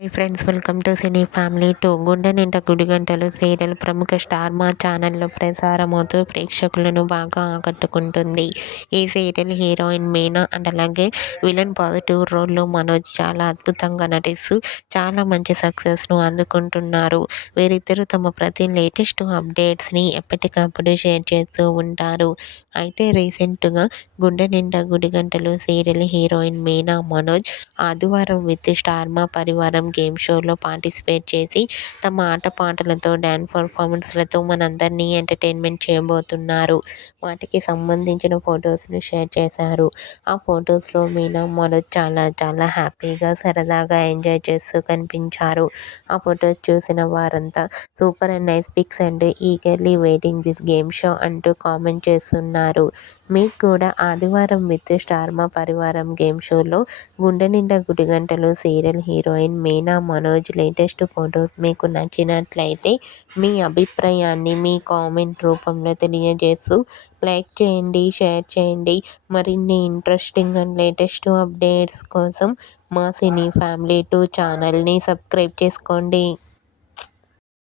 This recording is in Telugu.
Hi friends, welcome to cine family 2. గుండె నిండా గుడిగంటలు సీరియల్ ప్రముఖ స్టార్ మా ఛానల్లో ప్రసారమవుతూ ప్రేక్షకులను బాగా ఆకట్టుకుంటుంది. ఈ సీరియల్ హీరోయిన్ మీనా అండ్ అలాగే విలన్ పాజిటివ్ రోల్లో మనోజ్ చాలా అద్భుతంగా నటిస్తూ చాలా మంచి సక్సెస్ను అందుకుంటున్నారు. వీరిద్దరూ తమ ప్రతి లేటెస్ట్ అప్డేట్స్ని ఎప్పటికప్పుడు షేర్ చేస్తూ ఉంటారు. అయితే రీసెంట్గా గుండె నిండా గుడిగంటలు సీరియల్ హీరోయిన్ మీనా మనోజ్ ఆదివారం విత్ స్టార్ మా పరివారం గేమ్ షోలో పార్టిసిపేట్ చేసి తమ ఆటపాటలతో డ్యాన్స్ పర్ఫార్మెన్స్లతో మనందరినీ ఎంటర్టైన్మెంట్ చేయబోతున్నారు. వాటికి సంబంధించిన ఫొటోస్ను షేర్ చేశారు. ఆ ఫొటోస్లో మీనా మనోజ్ చాలా చాలా హ్యాపీగా సరదాగా ఎంజాయ్ చేస్తూ కనిపించారు. ఆ ఫొటోస్ చూసిన వారంతా super and nice pics and eagerly waiting this game show అంటూ కామెంట్ చేస్తున్నారు. మీకు కూడా ఆదివారం విత్ స్టార్ మా పరివారం గేమ్ షోలో Gunde Ninda Gudigantalu serial heroine Meena Manoj latest photos మీకు నచ్చినట్లయితే మీ అభిప్రాయాన్ని మీ కామెంట్ రూపంలో తెలియజేస్తూ లైక్ చేయండి, షేర్ చేయండి. మరిన్ని ఇంట్రెస్టింగ్ అండ్ లేటెస్ట్ అప్డేట్స్ కోసం మా సినీ ఫ్యామిలీ 2 ఛానల్ని సబ్స్క్రైబ్ చేసుకోండి.